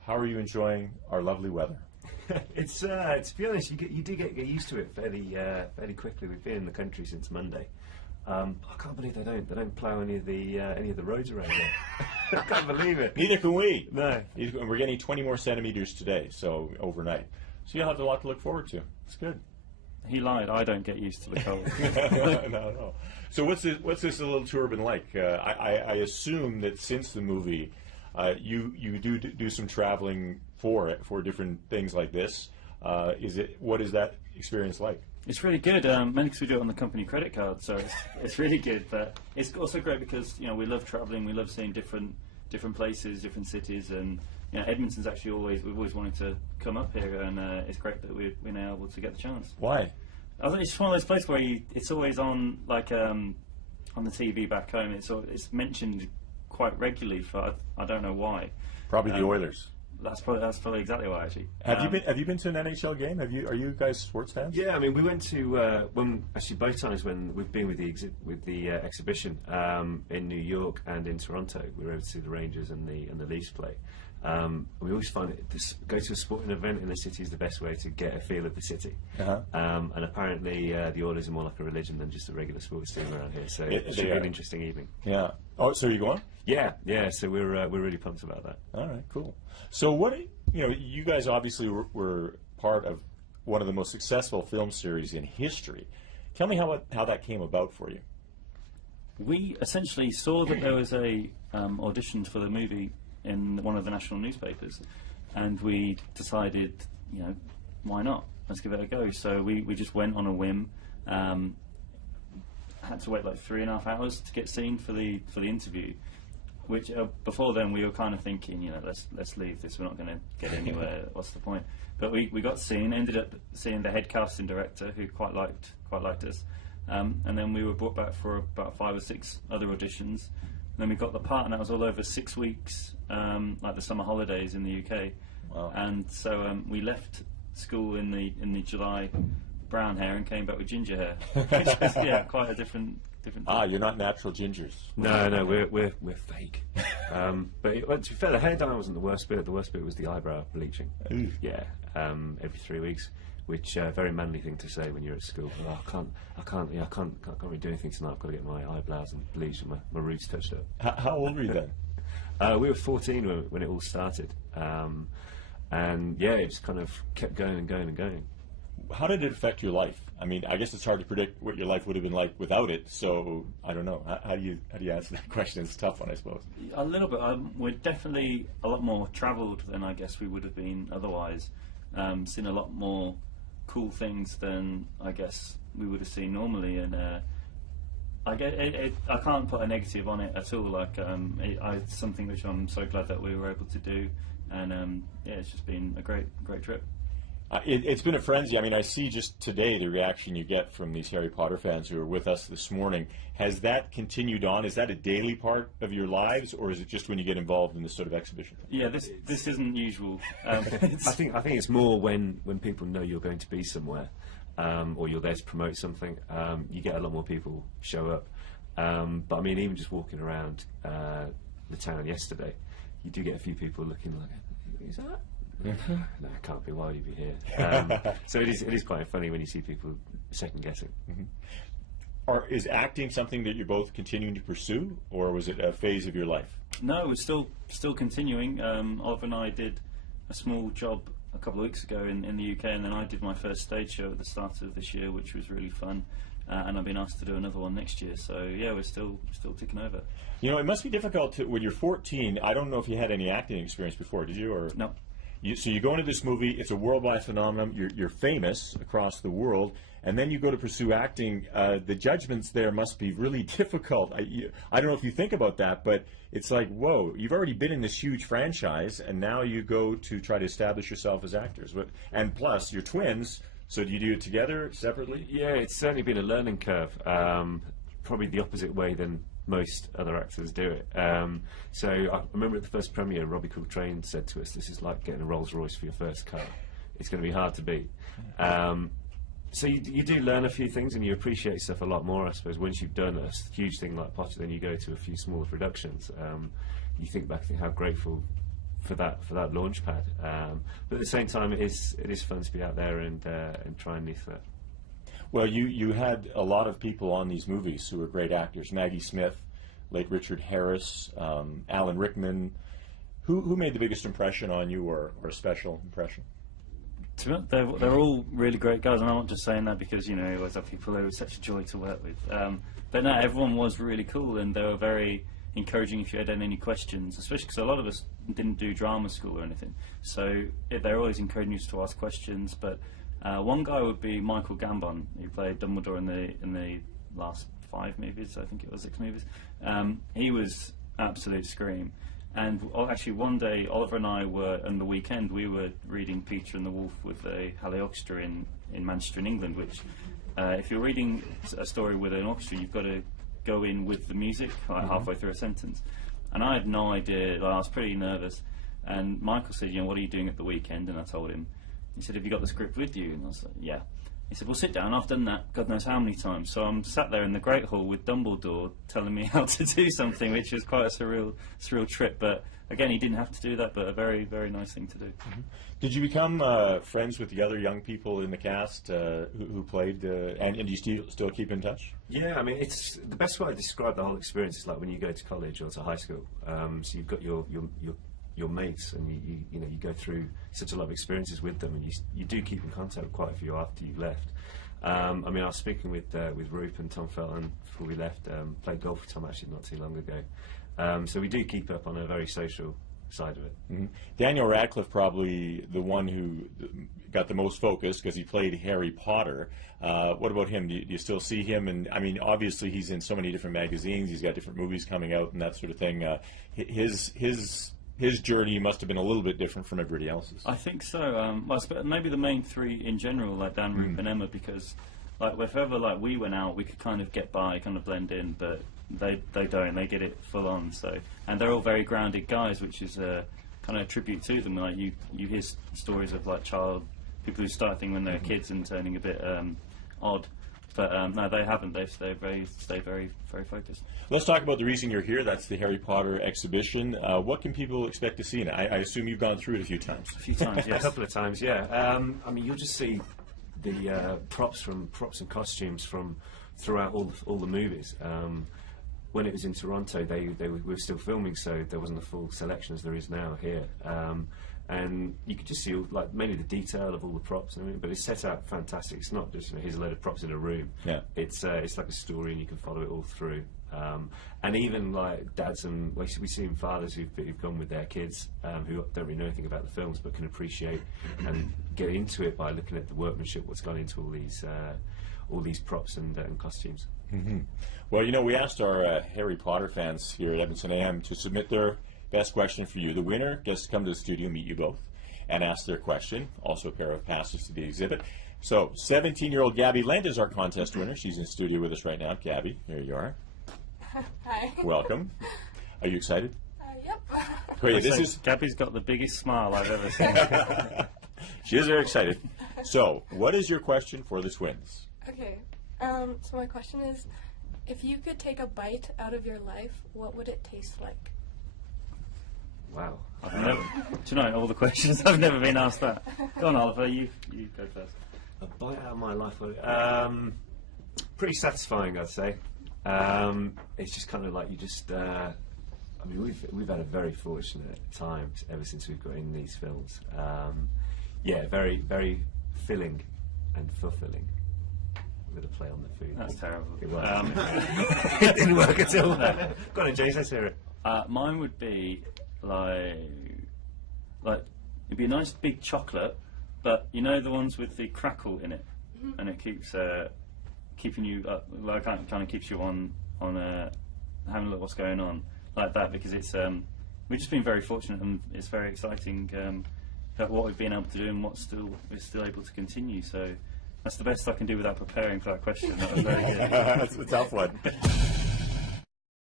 How are you enjoying our lovely weather? It's to be honest, you do get used to it fairly quickly. We've been in the country since Monday. I can't believe they don't plough any of the roads around here. I can't believe it. Neither can we. No. We're getting 20 more centimeters today, so overnight. So you'll have a lot to look forward to. It's good. He lied. I don't get used to the cold. No. So what's this little tour been like? I assume that since the movie, you do some traveling for different things like this. What is that experience like? It's really good. Mainly because we do it on the company credit card, so it's really good. But it's also great because we love traveling. We love seeing different places, different cities, and Edmonton's actually we've always wanted to come up here, and it's great that we're now able to get the chance. Why? I think it's just one of those places where it's always on on the TV back home. It's mentioned quite regularly for I don't know why. Probably the Oilers. That's probably exactly why, actually. Have you been to an NHL game? Are you guys sports fans? Yeah, I mean, we went to both times when we've been with the exhibition in New York and in Toronto. We were able to see the Rangers and the Leafs play. We always find go to a sporting event in the city is the best way to get a feel of the city. And apparently the Oilers are more like a religion than just a regular sports team around here. So it should be an interesting evening. Yeah. Oh, so are you going? Yeah. So we're really pumped about that. All right, cool. So you guys obviously were part of one of the most successful film series in history. Tell me how that came about for you. We essentially saw that there was a audition for the movie in one of the national newspapers, and we decided, why not? Let's give it a go. So we just went on a whim. Had to wait like 3.5 hours to get seen for the interview. Which before then we were kind of thinking, let's leave this. We're not going to get anywhere. What's the point? But we got seen. Ended up seeing the head casting director, who quite liked us, and then we were brought back for about 5 or 6 other auditions. And then we got the part, and that was all over 6 weeks, like the summer holidays in the UK. Wow. And so we left school in the July brown hair and came back with ginger hair, which is quite a different. You're not natural gingers. No, we're fake. But to be fair, the hair dye wasn't the worst bit. The worst bit was the eyebrow bleaching. Ooh. Yeah, every 3 weeks, which very manly thing to say when you're at school. Oh, I can't really do anything tonight. I've got to get my eyebrows and bleached and my roots touched up. How old were you then? We were 14 when it all started, and yeah, it just kind of kept going and going and going. How did it affect your life? I mean, I guess it's hard to predict what your life would have been like without it. So I don't know. How do you answer that question? It's a tough one, I suppose. A little bit. We're definitely a lot more travelled than I guess we would have been otherwise. Seen a lot more cool things than I guess we would have seen normally. And I can't put a negative on it at all. Like it's something which I'm so glad that we were able to do. And it's just been a great trip. It's been a frenzy. I mean, I see just today the reaction you get from these Harry Potter fans who are with us this morning. Has that continued on? Is that a daily part of your lives, or is it just when you get involved in this sort of exhibition? Yeah, this isn't usual. I think it's more when people know you're going to be somewhere, or you're there to promote something. You get a lot more people show up. But I mean, even just walking around the town yesterday, you do get a few people looking like, is that? No, it can't be. Why would you be here? So it is quite funny when you see people second guessing. Mm-hmm. Is acting something that you're both continuing to pursue, or was it a phase of your life? No, we're still continuing. Oliver and I did a small job a couple of weeks ago in the UK, and then I did my first stage show at the start of this year, which was really fun. And I've been asked to do another one next year, so yeah, we're still ticking over. It must be difficult when you're 14. I don't know if you had any acting experience before, did you? Or no. So you go into this movie, it's a worldwide phenomenon, you're famous across the world, and then you go to pursue acting. The judgments there must be really difficult. I don't know if you think about that, but it's like, whoa, you've already been in this huge franchise, and now you go to try to establish yourself as actors. And plus, you're twins, so do you do it together, separately? Yeah, it's certainly been a learning curve. Probably the opposite way than most other actors do it. So I remember at the first premiere, Robbie Coltrane said to us, "This is like getting a Rolls Royce for your first car. It's going to be hard to beat." So you do learn a few things and you appreciate stuff a lot more, I suppose, once you've done a huge thing like Potter. Then you go to a few smaller productions. You think back, think how grateful for that launch pad. But at the same time, it is fun to be out there and trying new stuff. Well, you had a lot of people on these movies who were great actors. Maggie Smith, late Richard Harris, Alan Rickman. Who made the biggest impression on you, or a special impression? They're all really great guys, and I'm not just saying that because, you know, you always have people who are such a joy to work with. But no, everyone was really cool, and they were very encouraging if you had any questions, especially because a lot of us didn't do drama school or anything. So they're always encouraging us to ask questions. But one guy would be Michael Gambon, who played Dumbledore in the last 5 movies, I think it was 6 movies. He was absolute scream. And actually, one day, Oliver and I were, on the weekend, we were reading Peter and the Wolf with a Halley Orchestra in Manchester, in England, which, if you're reading a story with an orchestra, you've got to go in with the music, like halfway through a sentence. And I had no idea, like, I was pretty nervous. And Michael said, you know, what are you doing at the weekend? And I told him. He said, have you got the script with you? And I was like, yeah. He said, well, sit down, I've done that God knows how many times. So I'm sat there in the Great Hall with Dumbledore telling me how to do something, which was quite a surreal trip. But again, he didn't have to do that, but a very, very nice thing to do. Did you become friends with the other young people in the cast who played, and do you still keep in touch? Yeah, I mean, it's the best way to describe the whole experience is like when you go to college or to high school. So you've got your mates, and you go through such a lot of experiences with them, and you do keep in contact with quite a few after you've left. I mean, I was speaking with Roop and Tom Felton before we left. Played golf with Tom actually not too long ago. So we do keep up on a very social side of it. Daniel Radcliffe, probably the one who got the most focus because he played Harry Potter. What about him? Do you still see him? And I mean, obviously he's in so many different magazines. He's got different movies coming out and that sort of thing. His journey must have been a little bit different from everybody else's. I think so. Well, maybe the main 3 in general, like Dan, Roop, and Emma, because like if ever like we went out, we could kind of get by, kind of blend in, but they don't. They get it full on. So, and they're all very grounded guys, which is kind of a tribute to them. Like you hear stories of like people who start things when they're kids and turning a bit odd. But no, they haven't. They stay very, very focused. Let's talk about the reason you're here. That's the Harry Potter exhibition. What can people expect to see in it? I assume you've gone through it a few times. A few times, yes. A couple of times, yeah. I mean, you'll just see the props and costumes from throughout all the movies. When it was in Toronto, we were still filming, so there wasn't a full selection as there is now here. And you could just see mainly the detail of all the props and everything, but it's set out fantastic. It's not just here's a load of props in a room. Yeah. It's like a story, and you can follow it all through. And even like dads and we see fathers who've gone with their kids who don't really know anything about the films, but can appreciate and get into it by looking at the workmanship, what's gone into all these props and costumes. Well, you know, we asked our Harry Potter fans here at Edmonton AM to submit their best question for you. The winner gets to come to the studio, meet you both, and ask their question. Also a pair of passes to the exhibit. So 17-year-old Gabby Lent is our contest winner. She's in studio with us right now. Gabby, here you are. Hi. Welcome. Are you excited? Yep. Great. Gabby's got the biggest smile I've ever seen. She is very excited. So, what is your question for the twins? Okay. So my question is, if you could take a bite out of your life, what would it taste like? Wow. Do you know all the questions? I've never been asked that. Go on, Oliver. You go first. A bite out of my life. Pretty satisfying, I'd say. It's just kind of like you just. I mean, we've had a very fortunate time ever since we've got in these films. Yeah, very, very filling and fulfilling. With a play on the food. That's terrible. It was. It didn't work at all. Go on, James. Let's hear it. Mine would be like it'd be a nice big chocolate, but you know the ones with the crackle in it, and it keeps keeping you like kind of keeps you on having a look what's going on like that, because it's we've just been very fortunate, and it's very exciting what we've been able to do and we're still able to continue. So that's the best I can do without preparing for that question. That was very good. That's a tough one.